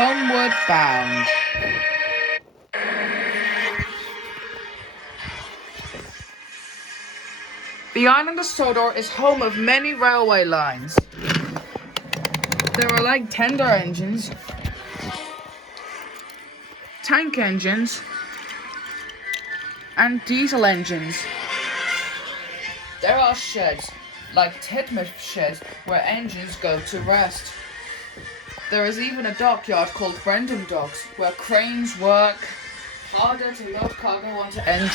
Homeward bound. The island of Sodor is home of many railway lines. There are like tender engines, tank engines, and diesel engines. There are sheds, like Titmuth sheds, where engines go to rest. There is even a dockyard called Brendam docks, where cranes work harder to load cargo onto engines.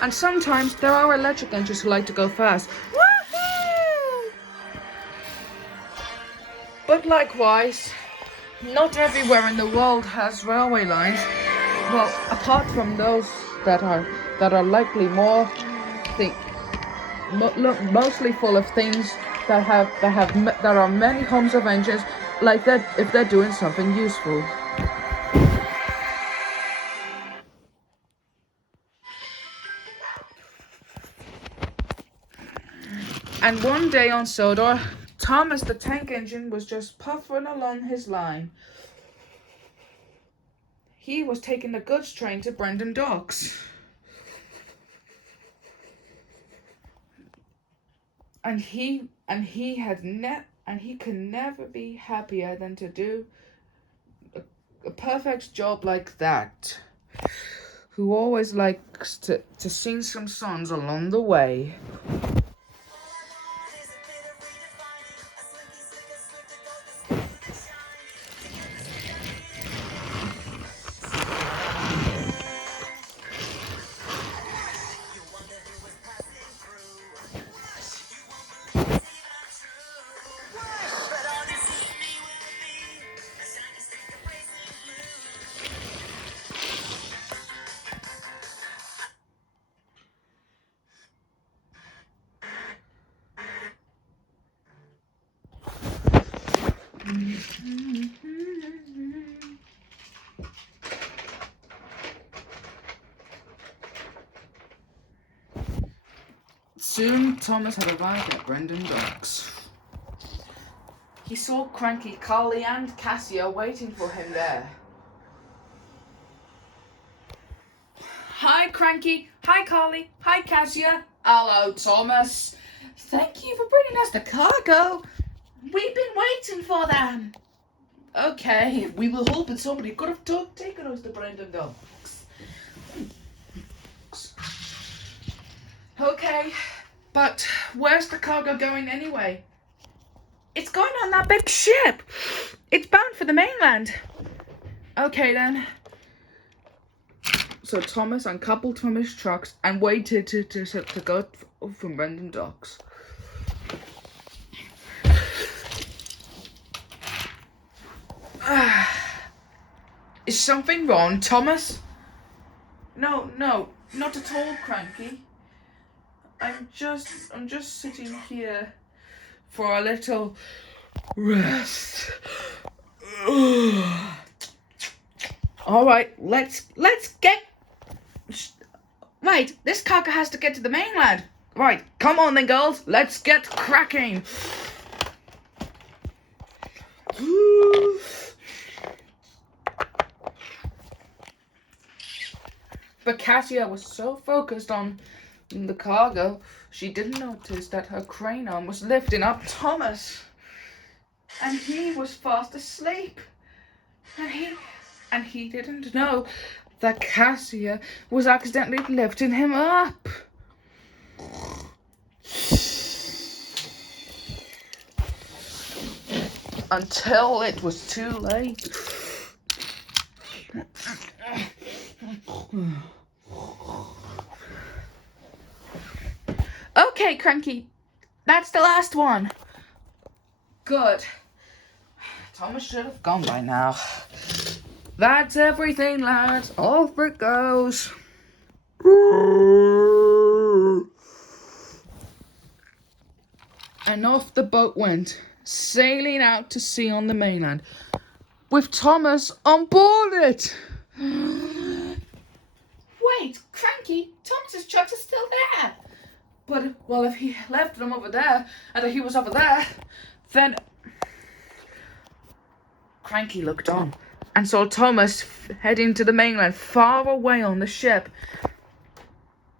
And sometimes there are electric engines who like to go fast. Woohoo! But likewise, not everywhere in the world has railway lines. Well, apart from those that are likely mostly full of things that are many homes of engines, like that if they're doing something useful. And one day on Sodor, Thomas the tank engine was just puffing along his line. He was taking the goods train to Brendam docks. And he could never be happier than to do a perfect job like that. Who always likes to sing some songs along the way. Soon Thomas had arrived at Brendam docks. He saw Cranky, Carly and Cassia waiting for him there. Hi Cranky, hi Carly, hi Cassia. Hello Thomas. Thank you for bringing us the cargo. We've been waiting for them. Okay, we will hope that somebody could have taken us to Brendam docks. Okay, but where's the cargo going anyway? It's going on that big ship. It's bound for the mainland. Okay then. So Thomas uncoupled from his trucks and waited to go from Brendam docks. Is something wrong, Thomas? No, not at all, Cranky. I'm just sitting here for a little rest. All right, let's get. Right, this cargo has to get to the mainland. Right, come on then, girls. Let's get cracking. But Cassia was so focused on the cargo, she didn't notice that her crane arm was lifting up Thomas. And he was fast asleep. And he didn't know that Cassia was accidentally lifting him up. Until it was too late. Okay, Cranky, that's the last one. Good. Thomas should have gone by now. That's everything, lads. Off it goes. And off the boat went, sailing out to sea on the mainland, with Thomas on board it. Wait, Cranky, Thomas's trucks are still there. But, well, if he left them over there, and he was over there, then... Cranky looked on, and saw Thomas heading to the mainland, far away on the ship.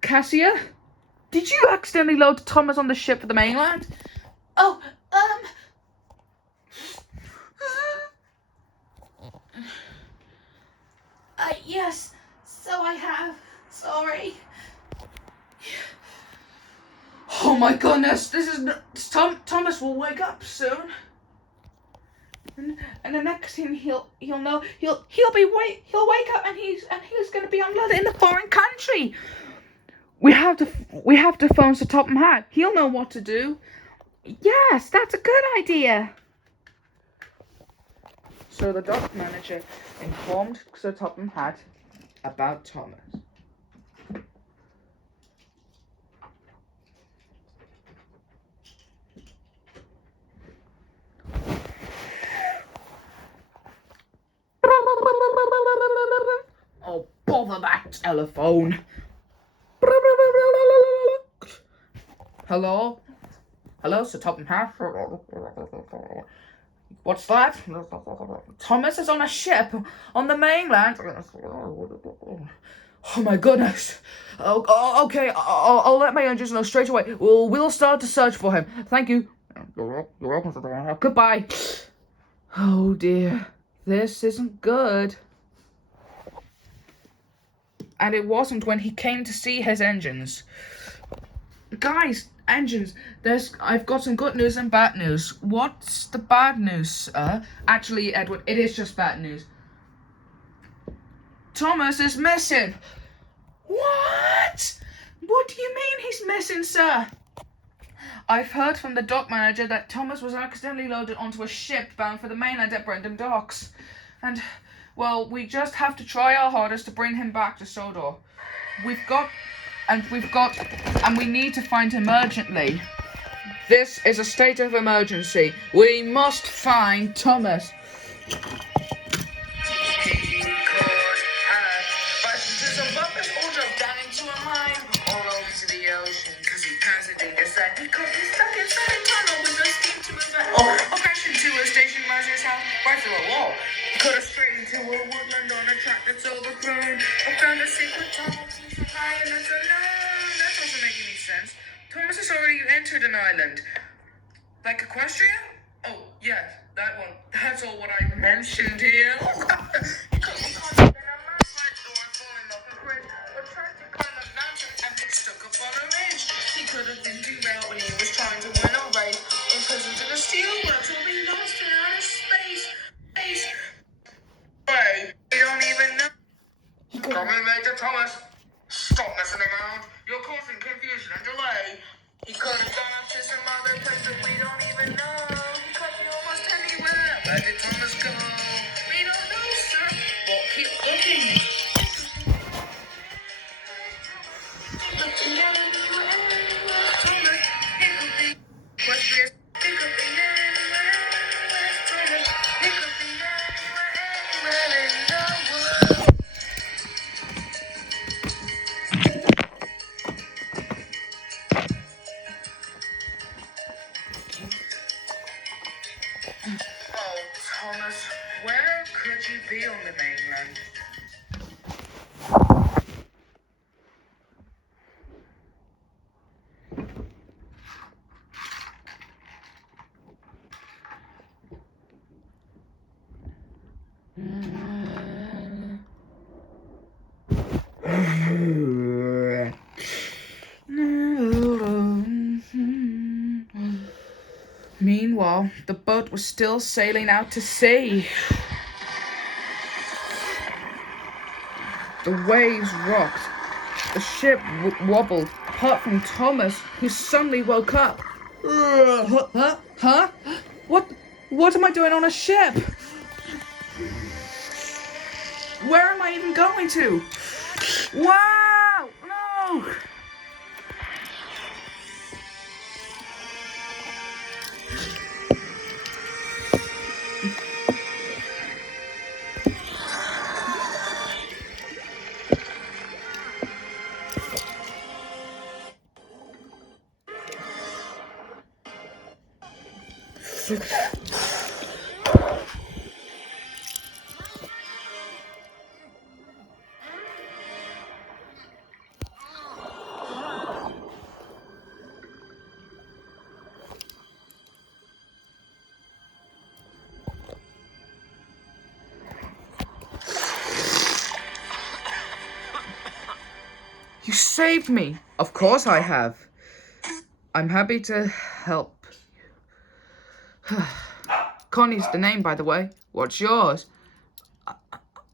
Cassia, did you accidentally load Thomas on the ship for the mainland? Oh, yes, so I have. Sorry. Oh my goodness, this is Thomas will wake up soon. And the next thing he'll know, he'll wake up and he's gonna be on land in a foreign country. We have to phone Sir Topham Hatt. He'll know what to do. Yes, that's a good idea. So the dock manager informed Sir Topham Hatt about Thomas. Oh, bother that telephone. Hello? Hello, Sir Topham Hatt? What's that? Thomas is on a ship on the mainland. Oh my goodness. Okay, I'll let my engines know straight away. We'll start to search for him. Thank you. You're welcome, Sir. Goodbye. Oh dear. This isn't good. And it wasn't when he came to see his engines. Guys, engines, I've got some good news and bad news. What's the bad news, Actually, Edward, it is just bad news. Thomas is missing. What? What do you mean he's missing, sir? I've heard from the dock manager that Thomas was accidentally loaded onto a ship bound for the mainland at Brendam docks. And, well, we just have to try our hardest to bring him back to Sodor. And we need to find him urgently. This is a state of emergency. We must find Thomas. Could have straight into a woodland on a track that's overgrown. I found a secret tunnel too high, and that's that doesn't make any sense. Thomas has already entered an island. Like Equestria? Oh, yes, that one. That's all what I mentioned here. He could be caught in a landslide or falling off a bridge, or tried to climb a mountain and get stuck up on a ridge. He could have been derailed when he was trying to win a race, imprisoned in a steel works, or be lost in outer space. We don't even know. Come in, Major Thomas. Stop messing around. You're causing confusion and delay. He could have gone up to some other place that we don't even know. He could be almost anywhere. Where did Thomas go? We don't know, sir. But keep looking. Thomas, where could you be on the mainland? Meanwhile, the boat was still sailing out to sea. The waves rocked. The ship wobbled, apart from Thomas, who suddenly woke up. Huh? What am I doing on a ship? Where am I even going to? Wow! No! You saved me. Of course I have. I'm happy to help. Connie's the name, by the way. What's yours?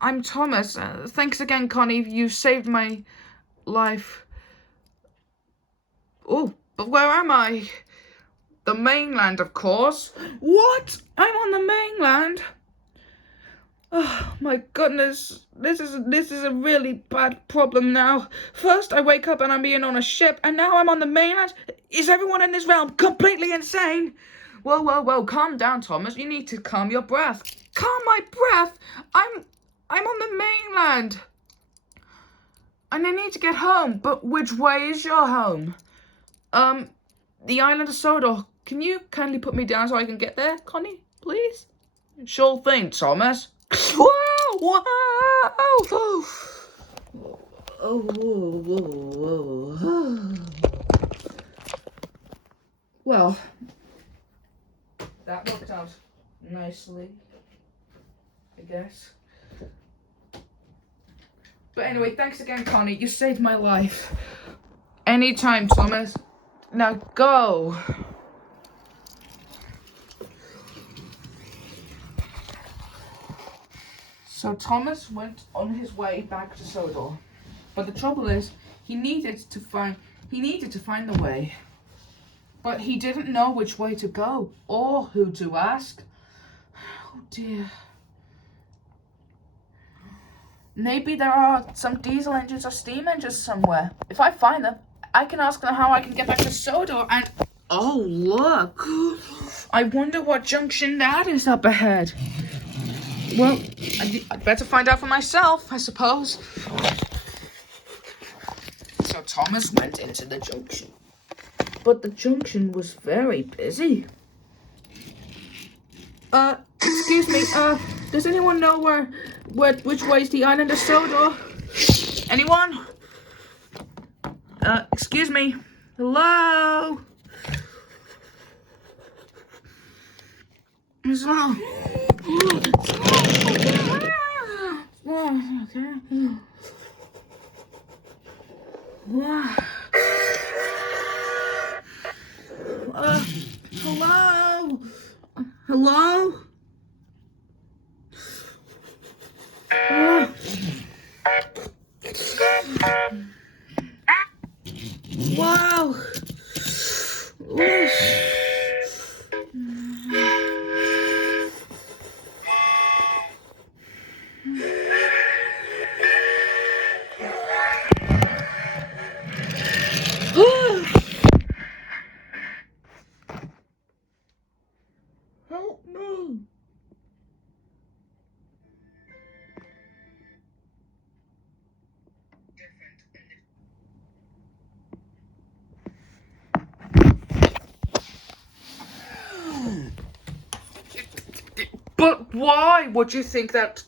I'm Thomas. Thanks again, Connie. You saved my life. Oh, but where am I? The mainland, of course. What? I'm on the mainland? Oh my goodness, this is a really bad problem now. First I wake up and I'm being on a ship, and now I'm on the mainland. Is everyone in this realm completely insane? Whoa, calm down, Thomas. You need to calm your breath. Calm my breath? I'm on the mainland. And I need to get home, but which way is your home? The island of Sodor. Can you kindly put me down so I can get there, Connie, please? Sure thing, Thomas. Wow! Well, that worked out nicely, I guess. But anyway, thanks again, Connie. You saved my life. Anytime, Thomas. Now go. So Thomas went on his way back to Sodor. But the trouble is, he needed to find the way. But he didn't know which way to go or who to ask. Oh dear. Maybe there are some diesel engines or steam engines somewhere. If I find them, I can ask them how I can get back to Sodor and... Oh, look. I wonder what junction that is up ahead. Well, I'd better find out for myself, I suppose. So Thomas went into the junction. But the junction was very busy. Excuse me, does anyone know which way is the island of Sodor? Anyone? Excuse me. Hello? Hello? Okay. Hello? Hello? Wow. Help me. But why would you think that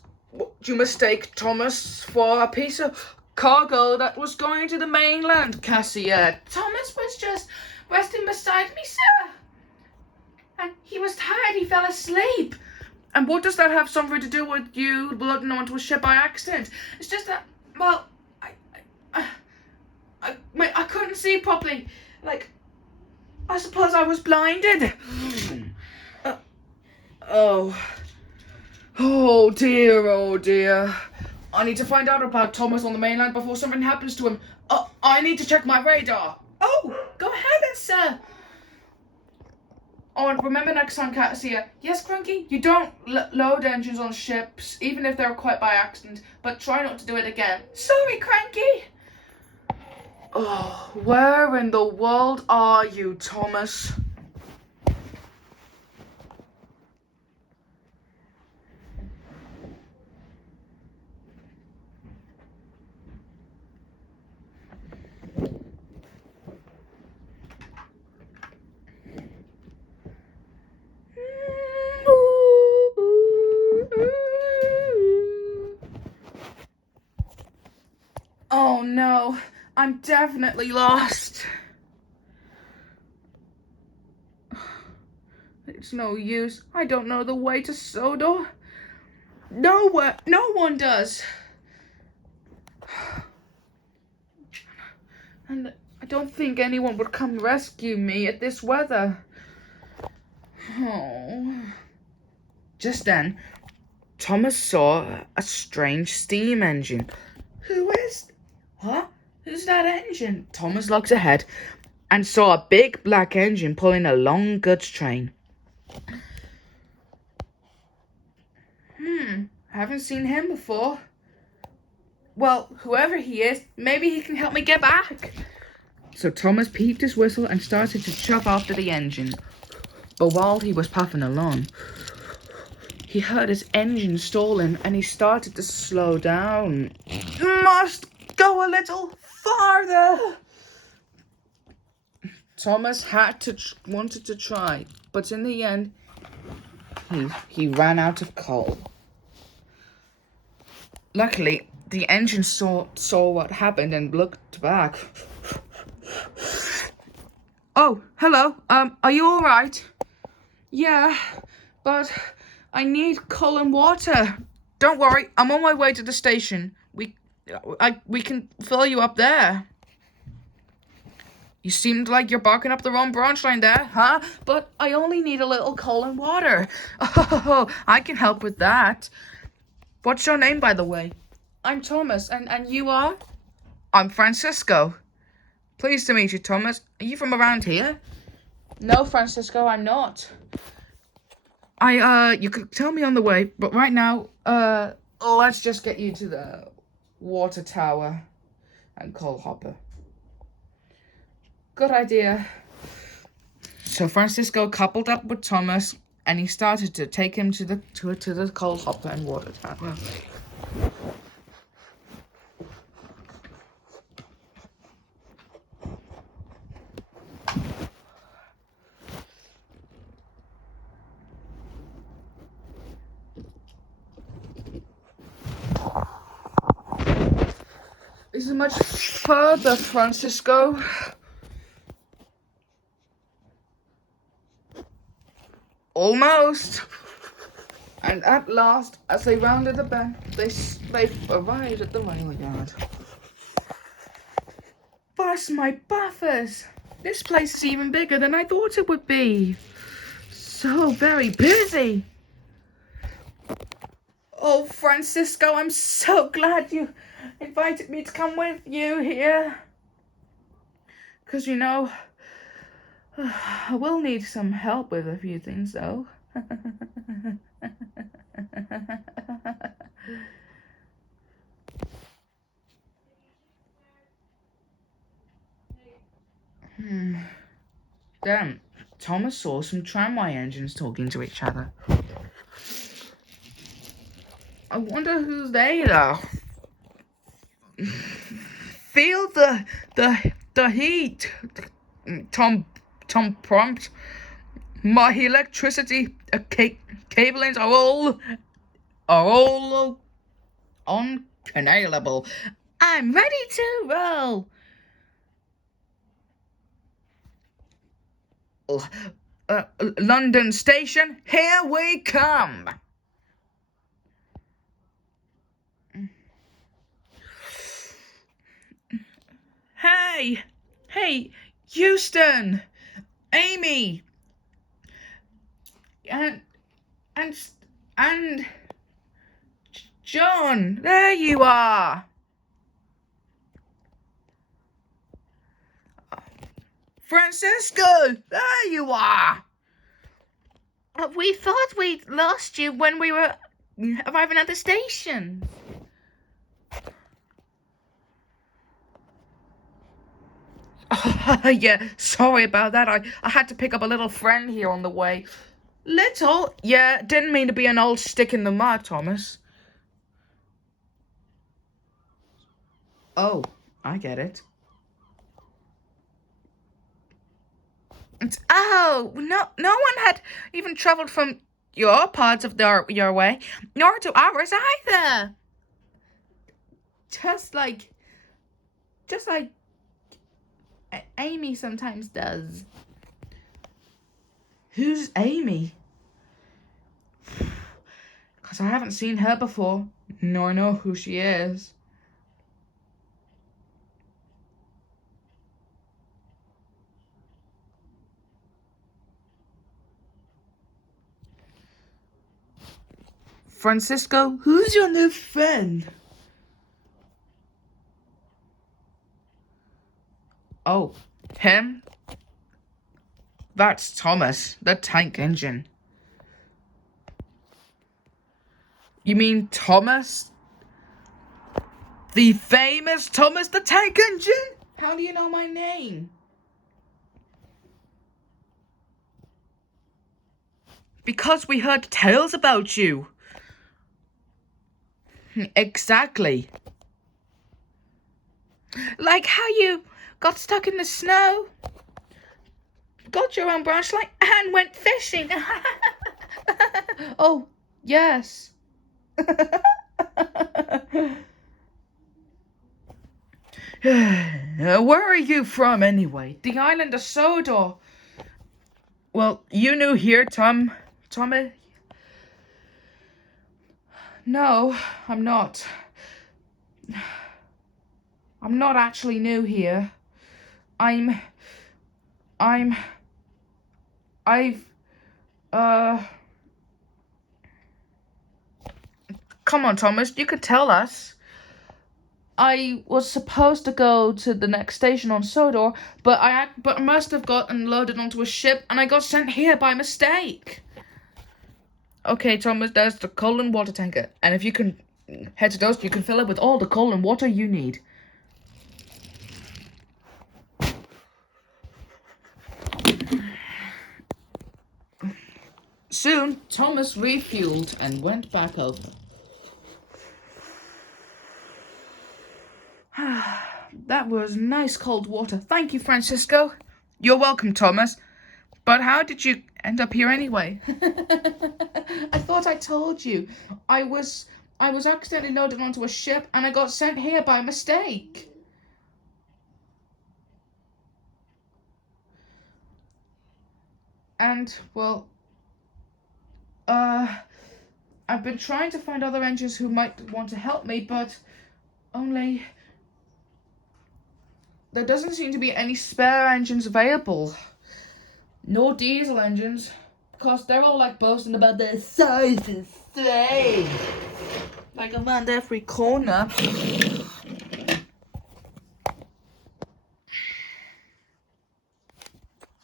you mistake Thomas for a piece of cargo that was going to the mainland, Cassia? Thomas was just resting beside me, sir. And he was tired, he fell asleep. And what does that have something to do with you loading onto a ship by accident? It's just that, well, I couldn't see properly. Like, I suppose I was blinded. Oh dear. I need to find out about Thomas on the mainland before something happens to him. I need to check my radar. Oh, go ahead then, sir. Oh, and remember next time, Cassia. Yes, Cranky? You don't load engines on ships, even if they're quite by accident, but try not to do it again. Sorry, Cranky. Oh, where in the world are you, Thomas? Oh no, I'm definitely lost. It's no use. I don't know the way to Sodor. No one does. And I don't think anyone would come rescue me at this weather. Oh. Just then, Thomas saw a strange steam engine. Who's that engine? Thomas looked ahead and saw a big black engine pulling a long goods train. Haven't seen him before. Well, whoever he is, maybe he can help me get back. So Thomas peeped his whistle and started to chuff after the engine. But while he was puffing along, he heard his engine stalling and he started to slow down. Must go a little farther. Thomas wanted to try, but in the end, he ran out of coal. Luckily, the engine saw what happened and looked back. Oh, hello. Are you all right? Yeah, but I need coal and water. Don't worry, I'm on my way to the station. We can fill you up there. You seemed like you're barking up the wrong branch line there, huh? But I only need a little coal and water. Oh, I can help with that. What's your name, by the way? I'm Thomas, and you are? I'm Fransisco. Pleased to meet you, Thomas. Are you from around here? No, Fransisco, I'm not. You could tell me on the way, but right now, let's just get you to the water tower and coal hopper. Good idea. So Fransisco coupled up with Thomas, and he started to take him to the coal hopper and water tower. This is much further, Fransisco. Almost. And at last, as they rounded the bend, they arrived at the rail yard. Bust my buffers! This place is even bigger than I thought it would be. So very busy. Oh, Fransisco, I'm so glad you invited me to come with you here. 'Cause you know, I will need some help with a few things, though. Then Thomas saw some tramway engines talking to each other. I wonder who they are. Feel the heat. Tom prompt. My electricity cablings are all uncanalable. I'm ready to roll. London station, here we come. Hey, Houston, Amy, and John, there you are. Fransisco, there you are. We thought we'd lost you when we were arriving at the station. Yeah, sorry about that. I had to pick up a little friend here on the way. Little? Yeah, didn't mean to be an old stick in the mud, Thomas. Oh, I get it. No one had even traveled from your parts of your way, nor to ours either. Just like Amy sometimes does. Who's Amy? Because I haven't seen her before, nor know who she is. Fransisco, who's your new friend? Oh, him? That's Thomas, the tank engine. You mean Thomas? The famous Thomas the tank engine? How do you know my name? Because we heard tales about you. Exactly. Like how you got stuck in the snow, got your own branch light, and went fishing. Oh, yes. Where are you from, anyway? The island of Sodor. Well, you new here, Tommy? No, I'm not. I'm not actually new here. I've, come on, Thomas, you could tell us. I was supposed to go to the next station on Sodor, but I must have gotten loaded onto a ship, and I got sent here by mistake. Okay, Thomas, there's the coal and water tanker, and if you can head to those, you can fill it with all the coal and water you need. Soon, Thomas refueled and went back over. That was nice cold water. Thank you, Fransisco. You're welcome, Thomas. But how did you end up here anyway? I thought I told you. I was accidentally loaded onto a ship and I got sent here by mistake. And, well, I've been trying to find other engines who might want to help me, but only there doesn't seem to be any spare engines available. No diesel engines, because they're all like boasting about their size and strength, like around every corner.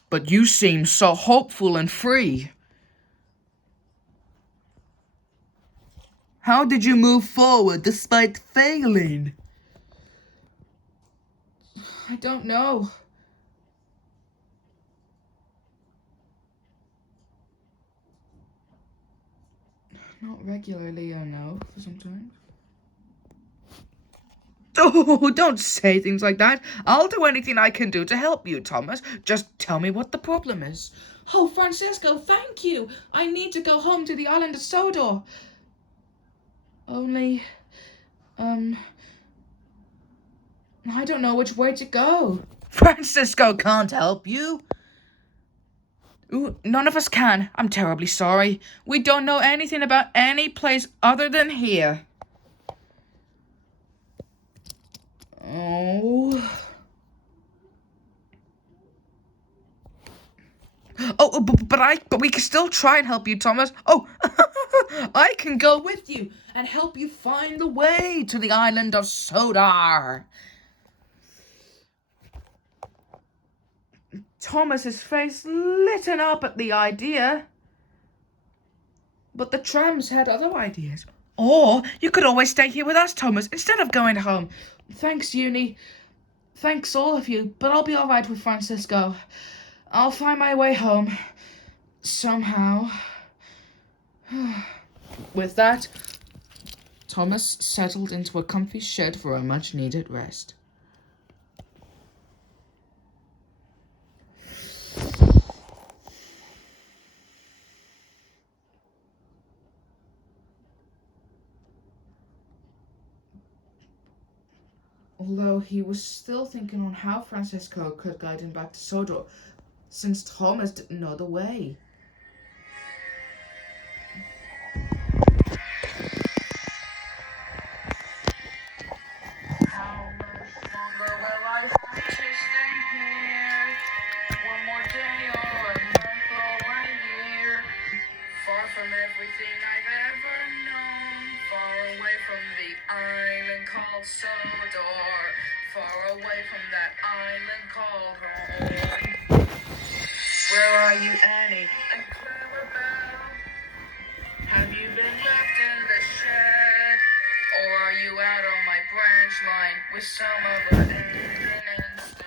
But you seem so hopeful and free. How did you move forward despite failing? I don't know. Not regularly, I know, for some time. Oh, don't say things like that. I'll do anything I can do to help you, Thomas. Just tell me what the problem is. Oh, Fransisco, thank you. I need to go home to the island of Sodor. Only, I don't know which way to go. Fransisco can't help you. Ooh, none of us can. I'm terribly sorry. We don't know anything about any place other than here. Oh. Oh, but we can still try and help you, Thomas. Oh, I can go with you and help you find the way to the island of Sodor. Thomas's face lit up at the idea. But the trams had other ideas. Or you could always stay here with us, Thomas, instead of going home. Thanks, Uni. Thanks, all of you. But I'll be all right with Fransisco. I'll find my way home. Somehow. With that, Thomas settled into a comfy shed for a much-needed rest. Although he was still thinking on how Fransisco could guide him back to Sodor, since Thomas didn't know the way. How much longer will I have to stay here? One more day or a month or a year, far from everything I've ever known. called Sodor, far away from that island called home. Where are you, Annie and Clarabel? Have you been left in the shed? Or are you out on my branch line with some other engine instead?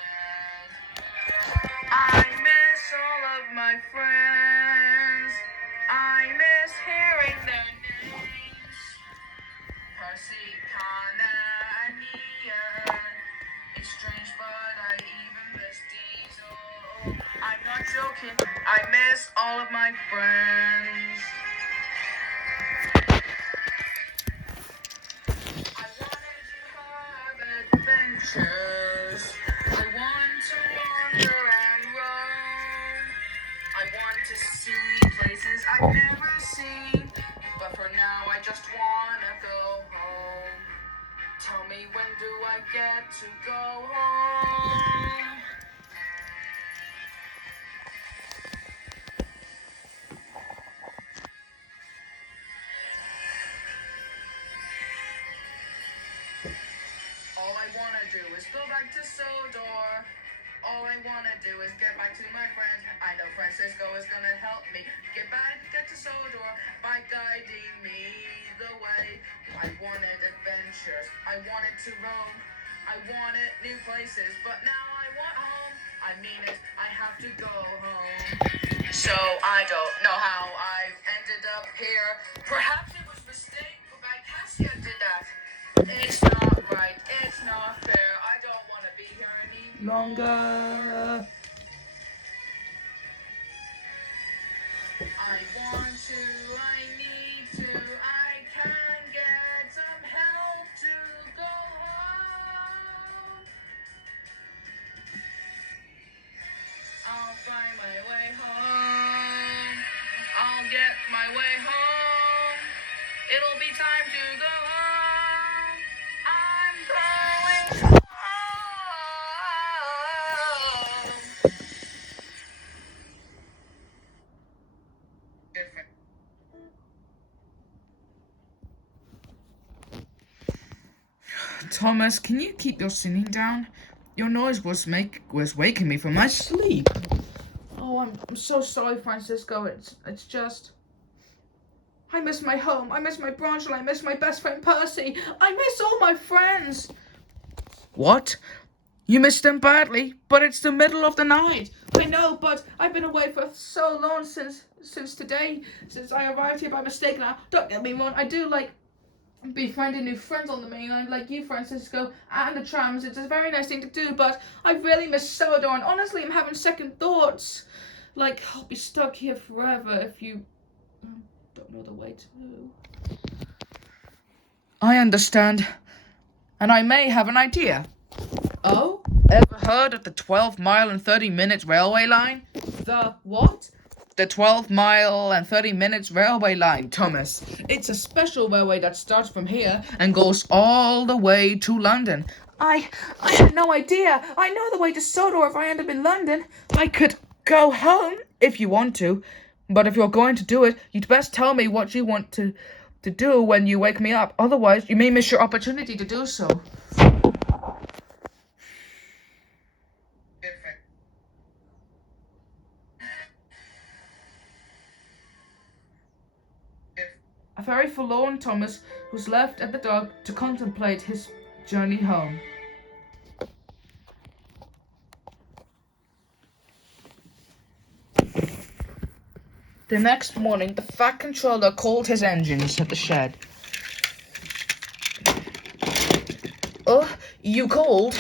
I miss all of my friends. I miss hearing their names. Percy, Kana, and Ian. It's strange, but I even miss Diesel. I'm not joking. I miss all of my friends. I wanted to have adventures. I want to wander and roam. I want to see places I've never seen. But for now, I just wanna go home. Tell me, when do I get to go home? All I wanna do is go back to Sodor. All I wanna do is get back to my friends. I know Fransisco is gonna help me get to Sodor by guiding me the way. I wanted adventures. I wanted to roam. I wanted new places, but now I want home. I mean it. I have to go home. So I don't know how I ended up here. Perhaps it was a mistake, but my Cassia did that. It's not right. It's not fair. I don't want to be here any longer. I want to. I need to. I can get some help to go home. I'll find my way home. I'll get my way home. It'll be time to go home. I'm going home. Different. Thomas, can you keep your singing down? Your noise was waking me from my sleep. Oh, I'm so sorry, Fransisco. It's just I miss my home. I miss my branch line. I miss my best friend Percy. I miss all my friends. What? You miss them badly, but it's the middle of the night. I know, but I've been away for so long since today, since I arrived here by mistake. Now, don't get me wrong. I do like befriending new friends on the mainland, like you, Fransisco, and the trams. It's a very nice thing to do, but I really miss Sodor, and honestly, I'm having second thoughts. Like, I'll be stuck here forever if you don't know the way to. I understand, and I may have an idea. Oh? Ever heard of the 12-mile and 30 minutes railway line? The what? The 12-mile and 30 minutes railway line, Thomas. It's a special railway that starts from here and goes all the way to London. I had no idea. I know the way to Sodor if I end up in London. I could go home if you want to. But if you're going to do it, you'd best tell me what you want to do when you wake me up. Otherwise, you may miss your opportunity to do so. A very forlorn Thomas was left at the dock to contemplate his journey home. The next morning, the Fat Controller called his engines at the shed. Oh, you called?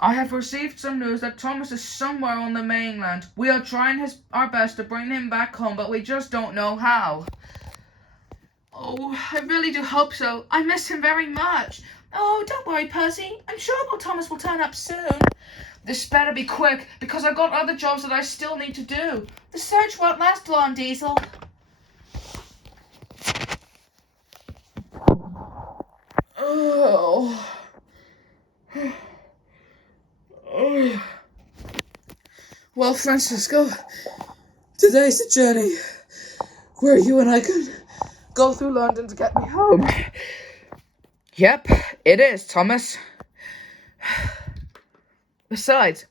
I have received some news that Thomas is somewhere on the mainland. We are trying our best to bring him back home, but we just don't know how. Oh, I really do hope so. I miss him very much. Oh, don't worry, Percy. I'm sure Thomas will turn up soon. This better be quick, because I've got other jobs that I still need to do. The search won't last long, Diesel. Oh. Well, Fransisco, today's the journey where you and I can go through London to get me home. Yep, it is, Thomas. Besides,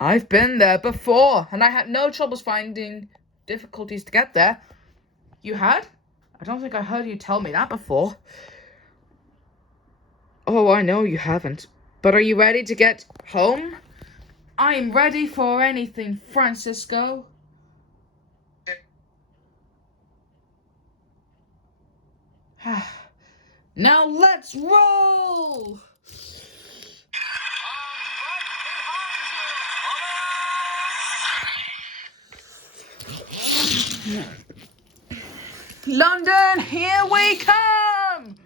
I've been there before, and I had no troubles finding difficulties to get there. You had? I don't think I heard you tell me that before. Oh, I know you haven't. But are you ready to get home? I'm ready for anything, Fransisco. Now let's roll! London, here we come!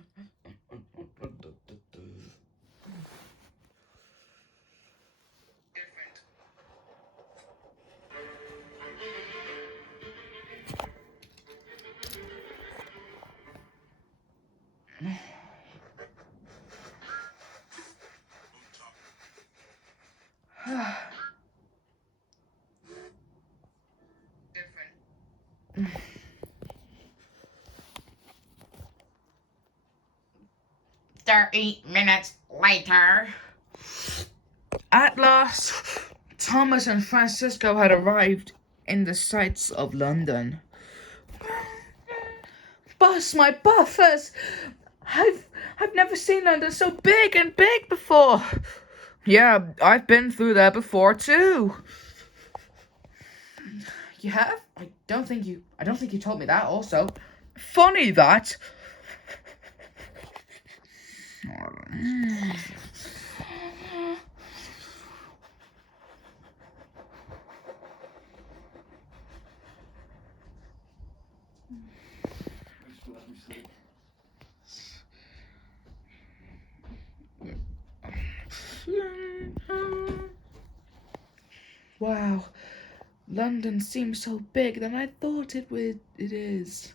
Different. 30 minutes later. At last, Thomas and Fransisco had arrived in the sights of London. Bus, my buffers! I've never seen London so big and big before. Yeah, I've been through there before too. You have? I don't think you told me that also. Funny that. Wow, London seems so big than I thought it would. It is.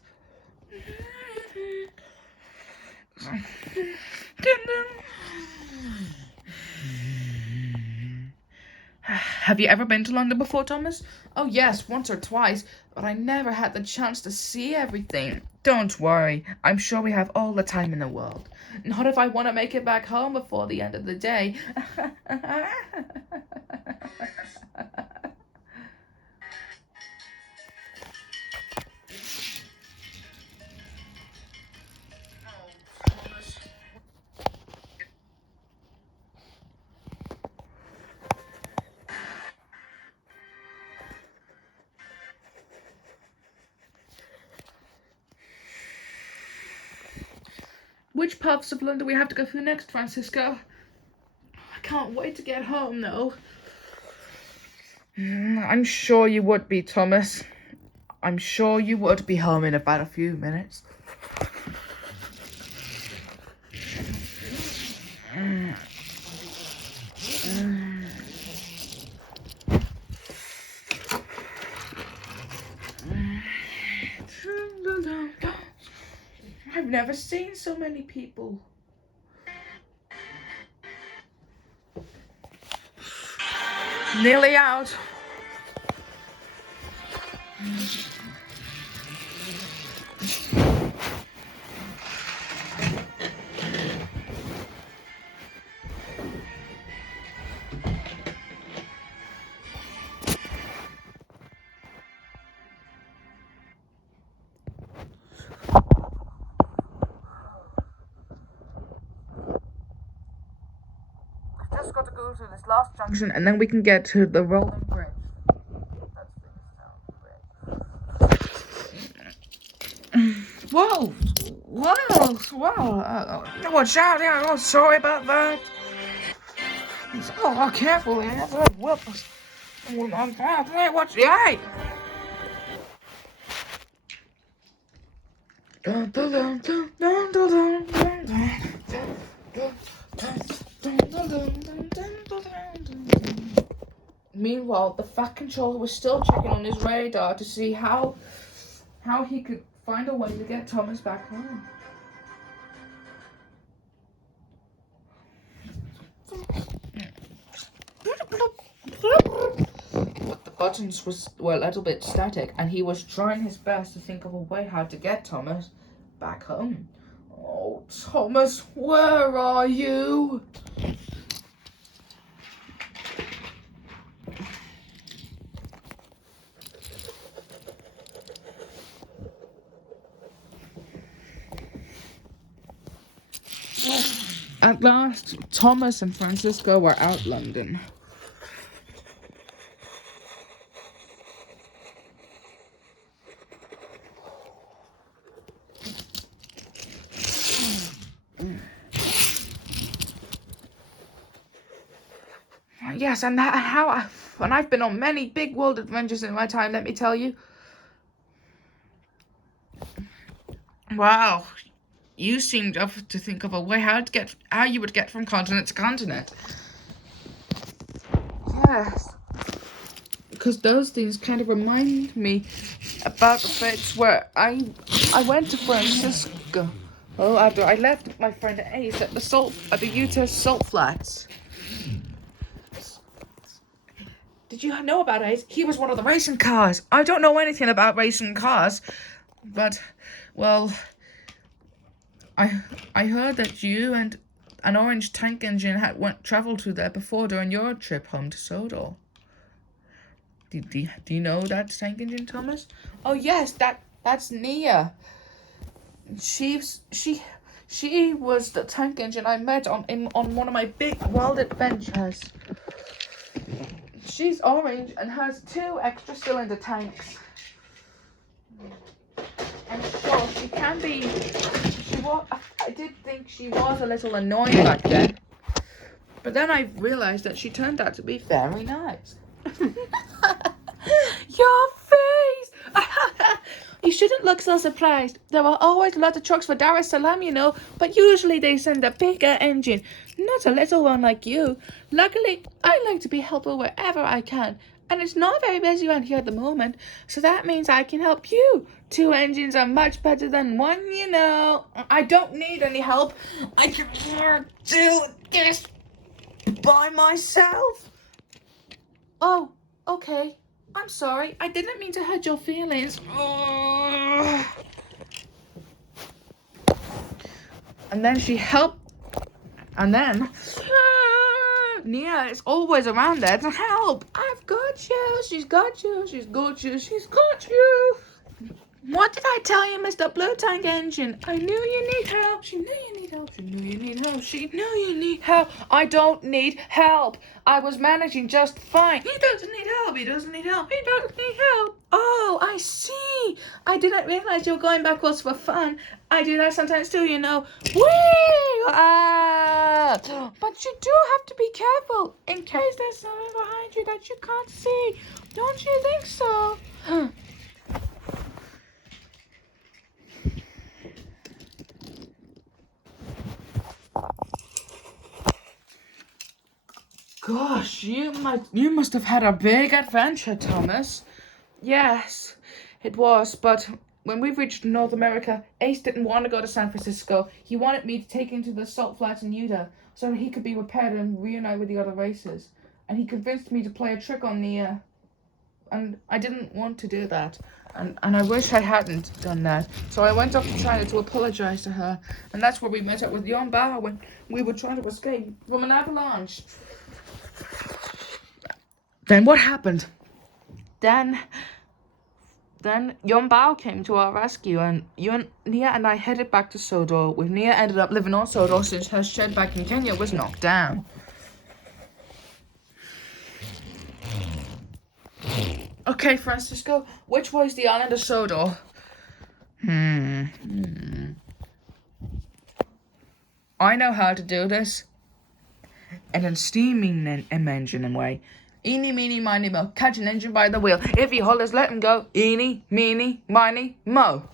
Have you ever been to London before, Thomas? Oh yes, once or twice, but I never had the chance to see everything. Don't worry, I'm sure we have all the time in the world. Not if I want to make it back home before the end of the day. Which parts of London do we have to go through next, Fransisco? I can't wait to get home, though. I'm sure you would be, Thomas. I'm sure you would be home in about a few minutes. I've never seen so many people. Nearly out. Just got to go to this last junction and then we can get to the rolling bridge. Whoa! Whoa! Watch out! Yeah, oh, sorry about that. Oh, careful! Whoops! Watch the eye! Meanwhile, the Fat Controller was still checking on his radar to see how he could find a way to get Thomas back home. But the buttons were a little bit static, and he was trying his best to think of a way how to get Thomas back home. Oh, Thomas, where are you? At last, Thomas and Fransisco were out London. Yes, and I've been on many big world adventures in my time, let me tell you. Wow, you seem to think of a way how you would get from continent to continent. Yes, because those things kind of remind me about the bits where I went to Fransisco. Oh, after I left my friend Ace at the Utah salt flats. Did you know about Ace? He was one of the racing cars. I don't know anything about racing cars, but, well, I heard that you and an orange tank engine had traveled to there before during your trip home to Sodor. Do you know that tank engine, Thomas? Oh yes, that's Nia. She was the tank engine I met on one of my big world adventures. She's orange and has 2 extra cylinder tanks. And sure, she can be. I did think she was a little annoying back then, but then I realized that she turned out to be very nice. Your face! You shouldn't look so surprised. There are always lots of trucks for Dar es Salaam, you know, but usually they send a bigger engine, not a little one like you. Luckily, I like to be helpful wherever I can, and it's not very busy around here at the moment, so that means I can help you. 2 engines are much better than 1, you know. I don't need any help. I can do this by myself. Oh, okay. I'm sorry. I didn't mean to hurt your feelings. And then she helped. And then Nia is always around there to help. I've got you. She's got you. She's got you. She's got you. What did I tell you, Mr. Blue Tank Engine? I knew you need help. She knew you need help. She knew you need help. She knew you need help. I don't need help. I was managing just fine. He doesn't need help. He doesn't need help. He doesn't need help. Oh, I see. I didn't realize you were going backwards for fun. I do that sometimes too, you know. Whee! But you do have to be careful in case there's something behind you that you can't see. Don't you think so? Gosh, you must have had a big adventure, Thomas. Yes, it was, but when we reached North America, Ace didn't want to go to San Francisco. He wanted me to take him to the salt flats in Utah so he could be repaired and reunite with the other racers. And he convinced me to play a trick on Nia. And I didn't want to do that. And I wish I hadn't done that. So I went off to China to apologize to her. And that's where we met up with Yon Bao when we were trying to escape from an avalanche. Then what happened? Then Yon Bao came to our rescue, and Nia and I headed back to Sodor, with Nia ended up living on Sodor since her shed back in Kenya was knocked down. Okay, Fransisco, which way is the island of Sodor? I know how to do this. And then steaming an engine away. Eeny, meeny, miny, mo. Catch an engine by the wheel. If he hollers, let him go. Eeny, meeny, miny, mo.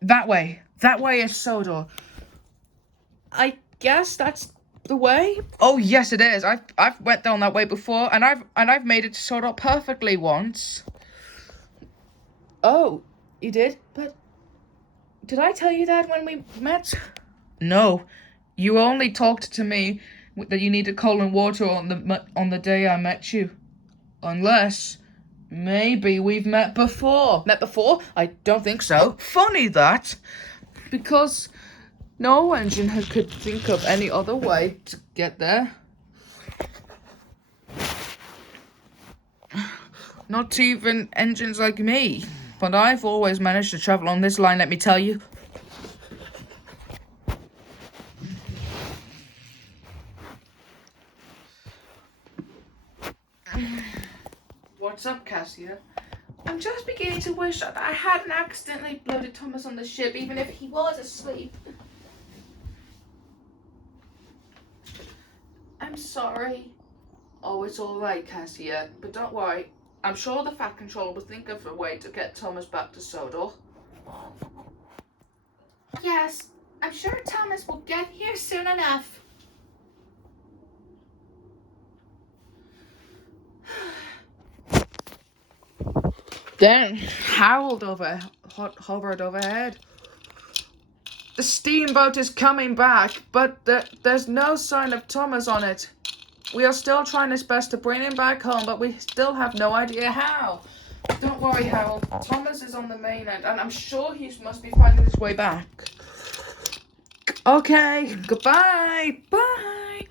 That way is Sodor. I guess that's the way. Oh yes, it is. I've went down that way before, and I've made it to Sodor perfectly once. Oh, you did? But did I tell you that when we met? No. You only talked to me that you needed coal and water on the day I met you. Unless Maybe we've met before. Met before? I don't think so. Funny that. Because no engine could think of any other way to get there. Not even engines like me. But I've always managed to travel on this line, let me tell you. What's up, Cassia? I'm just beginning to wish that I hadn't accidentally loaded Thomas on the ship, even if he was asleep. I'm sorry. Oh, it's alright, Cassia. But don't worry. I'm sure the Fat Controller will think of a way to get Thomas back to Sodor. Yes, I'm sure Thomas will get here soon enough. Then Harold hovered overhead. The steamboat is coming back, but there's no sign of Thomas on it. We are still trying his best to bring him back home, but we still have no idea how. Don't worry, Harold. Thomas is on the mainland, and I'm sure he must be finding his way back. Okay, goodbye. Bye.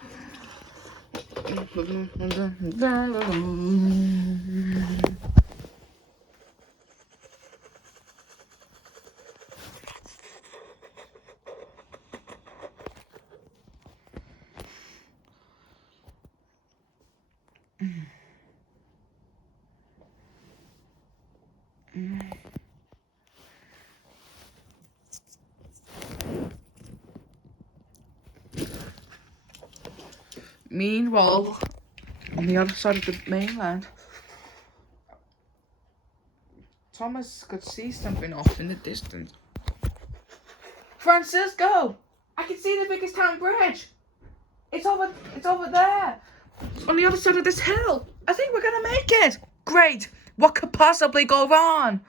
Meanwhile, on the other side of the mainland, Thomas could see something off in the distance. Fransisco! I can see the biggest town bridge! It's over there! On the other side of this hill! I think we're gonna make it! Great! What could possibly go wrong?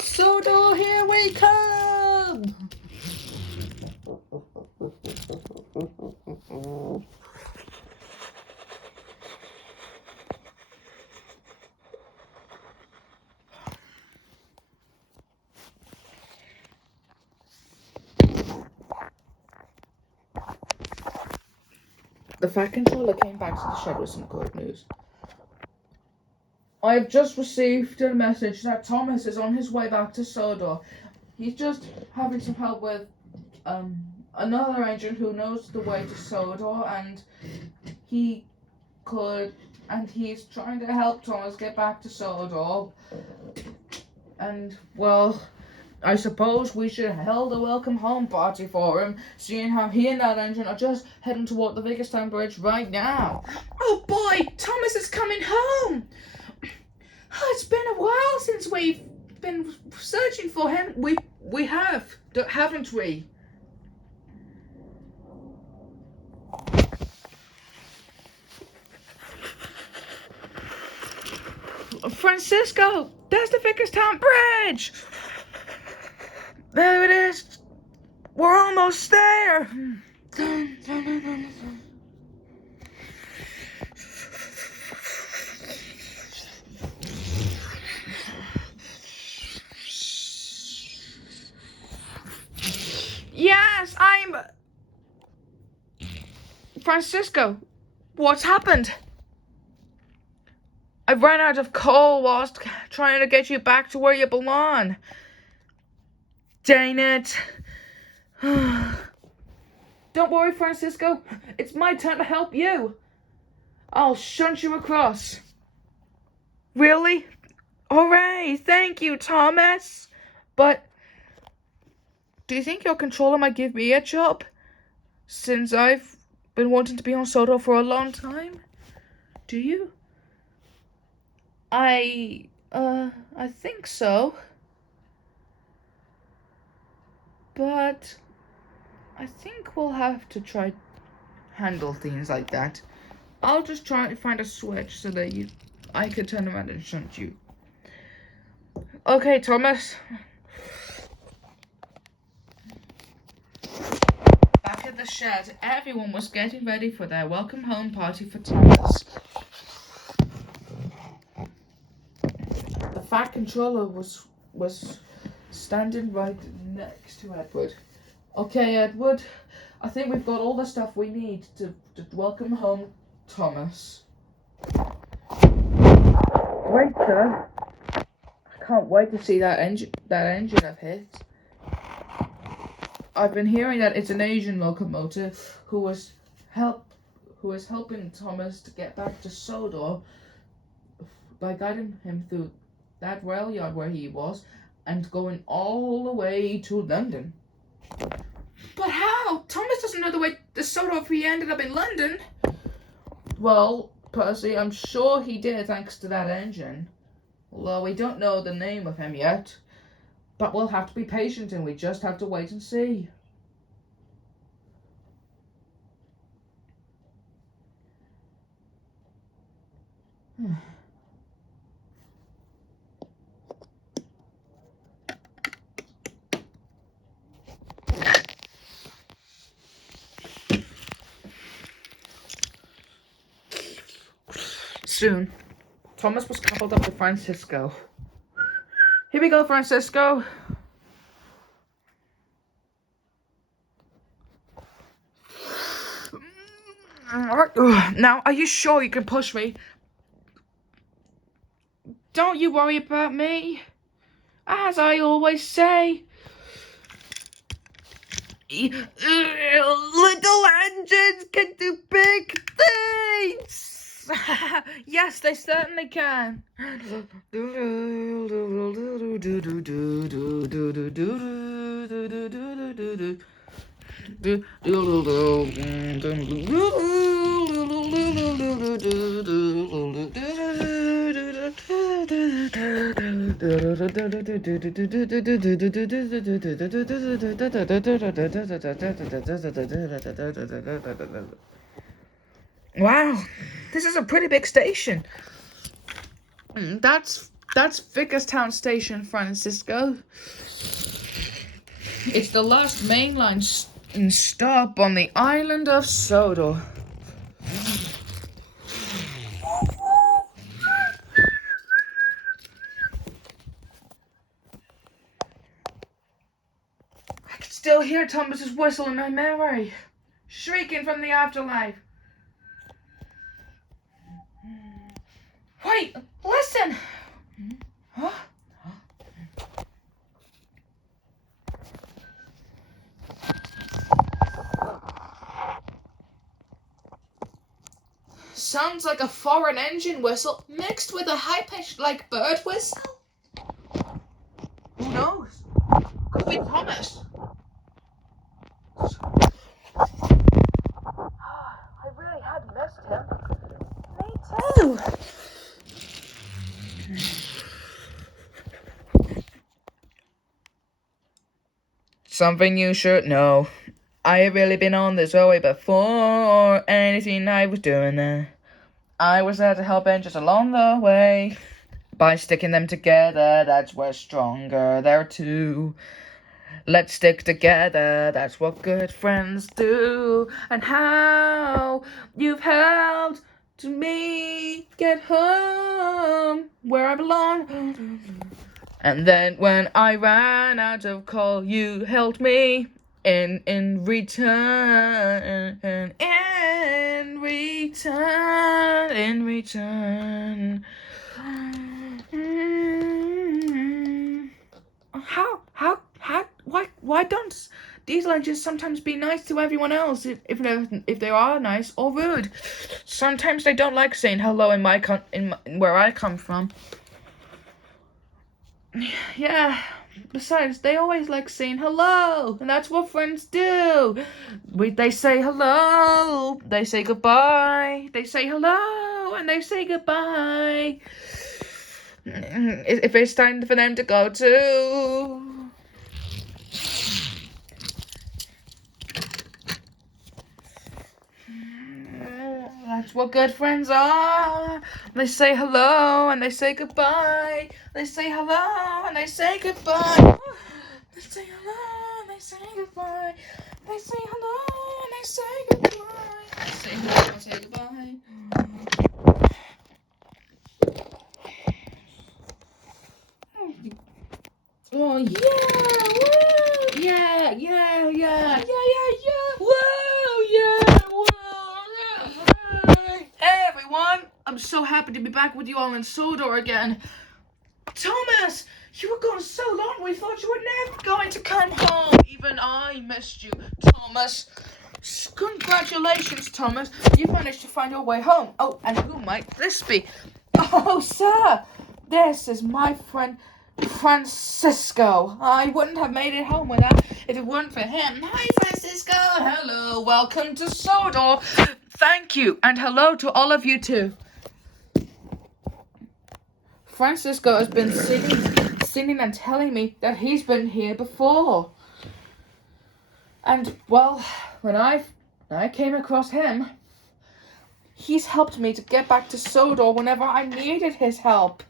Sodor, here we come! The Fat Controller came back to the shed with some good news. I have just received a message that Thomas is on his way back to Sodor. He's just having some help with another agent who knows the way to Sodor, and he's trying to help Thomas get back to Sodor. And well, I suppose we should hold a welcome home party for him, seeing how he and that engine are just heading toward the Vickstown Bridge right now. Oh boy, Thomas is coming home! Oh, it's been a while since we've been searching for him. We have, haven't we? Fransisco, there's the Vickstown Bridge! There it is! We're almost there! Yes, I'm... Fransisco, what's happened? I ran out of coal whilst trying to get you back to where you belong. Dang it. Don't worry, Fransisco. It's my turn to help you. I'll shunt you across. Really? Hooray! Thank you, Thomas. But do you think your controller might give me a job? Since I've been wanting to be on Sodor for a long time? Do you? I think so. But I think we'll have to try handle things like that I'll just try to find a switch so that I could turn around and shunt you. Okay, Thomas. Back at the shed, everyone was getting ready for their welcome home party for Thomas. The Fat Controller was standing right next to Edward. Okay, Edward, I think we've got all the stuff we need to welcome home Thomas. Great, sir. I can't wait to see that engine of his. I've been hearing that it's an Asian locomotive who is helping Thomas to get back to Sodor by guiding him through that rail yard where he was and going all the way to London. But how? Thomas doesn't know the way to Sodor if he ended up in London. Well, Percy, I'm sure he did thanks to that engine. Although we don't know the name of him yet. But we'll have to be patient and we just have to wait and see. Soon, Thomas was coupled up to Fransisco. Here we go, Fransisco. Now, are you sure you can push me? Don't you worry about me. As I always say. Little engines can do big things! Yes, they certainly can. Wow, this is a pretty big station. That's Vickerstown Station, Fransisco. It's the last mainline stop on the island of Sodor. I can still hear Thomas's whistle in my memory, shrieking from the afterlife. Wait, listen! Huh? Sounds like a foreign engine whistle mixed with a high-pitched, like, bird whistle. Who knows? Could be Thomas. I really had missed him. Me too. Something you should know. I have really been on this way before anything I was doing there. I was there to help engines along the way. By sticking them together, that's we're stronger there too. Let's stick together, that's what good friends do. And how you've helped to me get home where I belong. And then when I ran out of coal, you helped me in return. Why don't diesel engines sometimes be nice to everyone else if they are nice or rude? Sometimes they don't like saying hello in where I come from. Yeah, besides, they always like saying hello, and that's what friends do. They say hello, they say goodbye, they say hello, and they say goodbye. If it's time for them to go too. what good friends are. They say hello and they say goodbye. They say hello and they say goodbye. They say hello and they say goodbye. They say hello and they say goodbye. They say hello and say goodbye. Oh yeah, woo! Yeah, woo, yeah, woo, hey everyone, I'm so happy to be back with you all in Sodor again. Thomas, you were gone so long, we thought you were never going to come home. Even I missed you, Thomas. Congratulations, Thomas, you managed to find your way home. Oh, and who might this be? Oh, sir, this is my friend Fransisco. I wouldn't have made it home without if it weren't for him. Hi, Fransisco. Hello. Welcome to Sodor. Thank you. And hello to all of you too. Fransisco has been singing and telling me that he's been here before. And, well, when I came across him, he's helped me to get back to Sodor whenever I needed his help.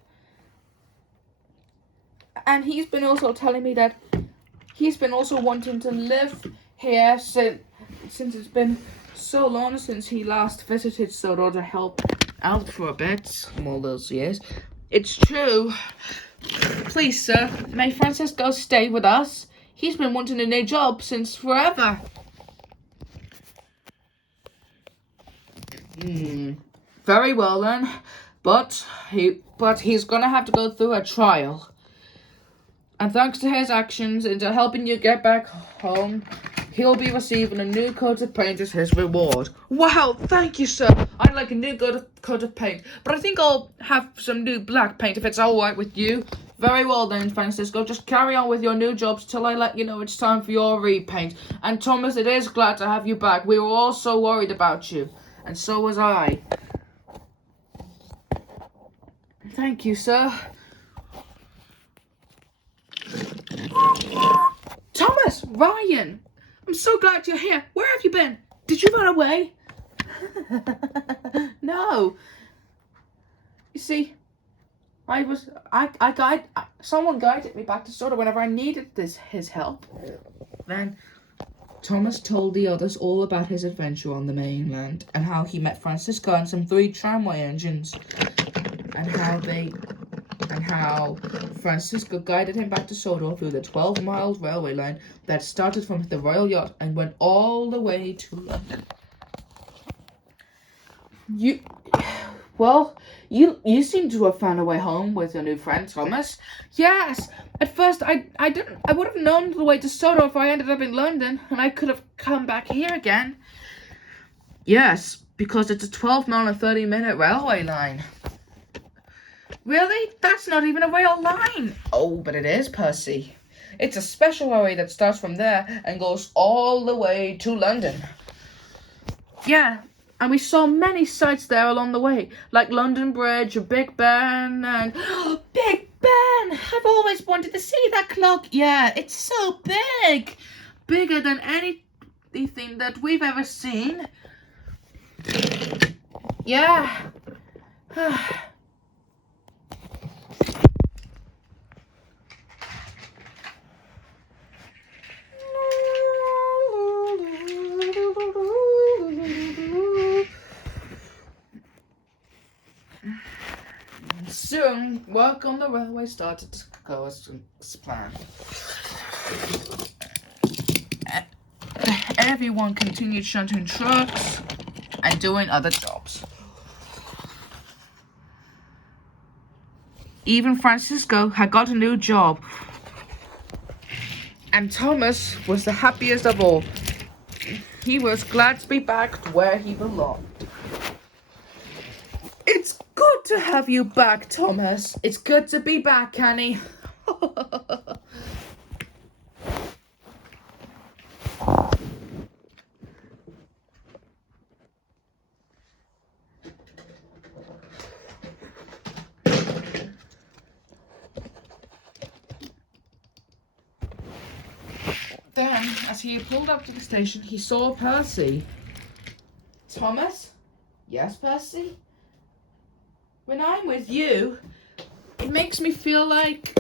And he's been also telling me that he's been also wanting to live here since it's been so long since he last visited Sodor to help out for a bit, all those years. It's true. Please, sir, may Fransisco stay with us? He's been wanting a new job since forever. Very well then, but he's gonna have to go through a trial. And thanks to his actions into helping you get back home, he'll be receiving a new coat of paint as his reward. Wow, thank you, sir. I'd like a new coat of paint, but I think I'll have some new black paint if it's alright with you. Very well then, Fransisco. Just carry on with your new jobs till I let you know it's time for your repaint. And Thomas, it is glad to have you back. We were all so worried about you. And so was I. Thank you, sir. Thomas, Ryan, I'm so glad you're here. Where have you been? Did you run away? No. You see, someone guided me back to Sodor whenever I needed his help. Then Thomas told the others all about his adventure on the mainland and how he met Fransisco and some 3 tramway engines and how Fransisco guided him back to Sodor through the 12-mile railway line that started from the Royal Yacht and went all the way to London. You seem to have found a way home with your new friend, Thomas. Yes. At first, I would have known the way to Sodor if I ended up in London, and I could have come back here again. Yes, because it's a 12-mile and 30-minute railway line. Really? That's not even a rail line. Oh, but it is, Percy. It's a special railway that starts from there and goes all the way to London. Yeah, and we saw many sights there along the way, like London Bridge, Big Ben, and... Big Ben! I've always wanted to see that clock. Yeah, it's so big. Bigger than anything that we've ever seen. Yeah. Soon, work on the railway started to go as planned. Everyone continued shunting trucks and doing other jobs. Even Fransisco had got a new job. And Thomas was the happiest of all. He was glad to be back where he belonged. It's good to have you back, Thomas. It's good to be back, Kenny. Then, as he pulled up to the station, he saw Percy. Thomas? Yes, Percy? When I'm with you, it makes me feel like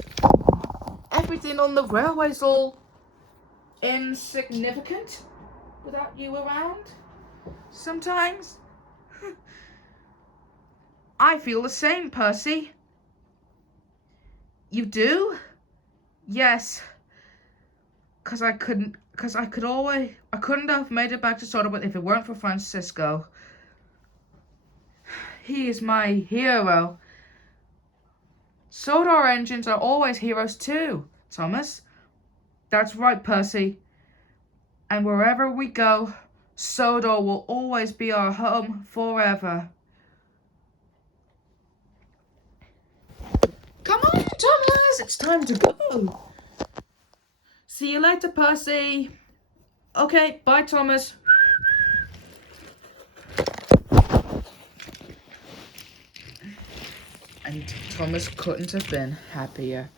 everything on the railway's all insignificant without you around. Sometimes. I feel the same, Percy. You do? Yes. I couldn't have made it back to Sodor if it weren't for Fransisco. He is my hero. Sodor engines are always heroes too, Thomas. That's right, Percy. And wherever we go, Sodor will always be our home forever. Come on, Thomas, it's time to go. See you later, Percy. Okay, bye, Thomas. And Thomas couldn't have been happier.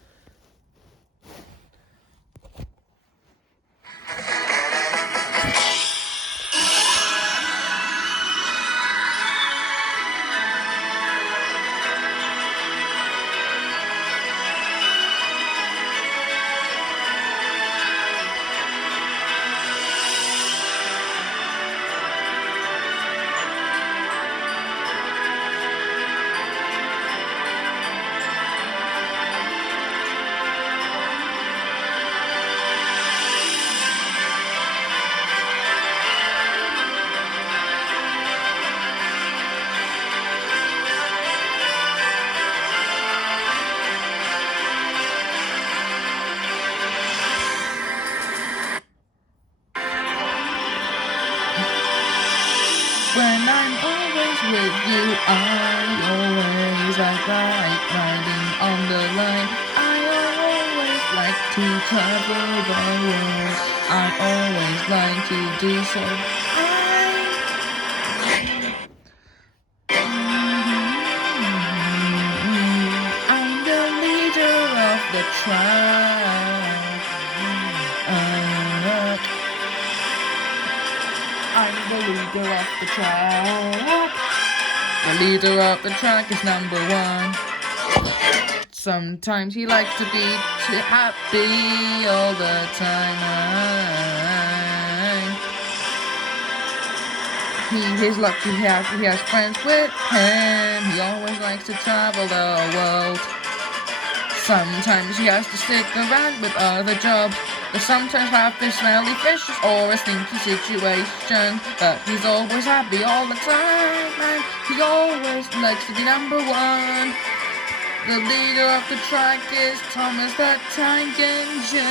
When I'm always with you, I always like riding on the line. I always like to travel the world. I always like to do so. I'm the leader of the track. I'm the leader of the track. The leader of the track is number one. Sometimes he likes to be too happy all the time. He is lucky he has friends with him. He always likes to travel the world. Sometimes he has to stick around with other jobs. But sometimes life is smelly fishes or a stinky situation. But he's always happy all the time, and he always likes to be number one. The leader of the track is Thomas the Tank Engine.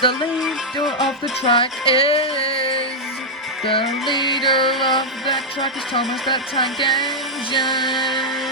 The leader of the track is... The leader of that track is Thomas the Tank Engine.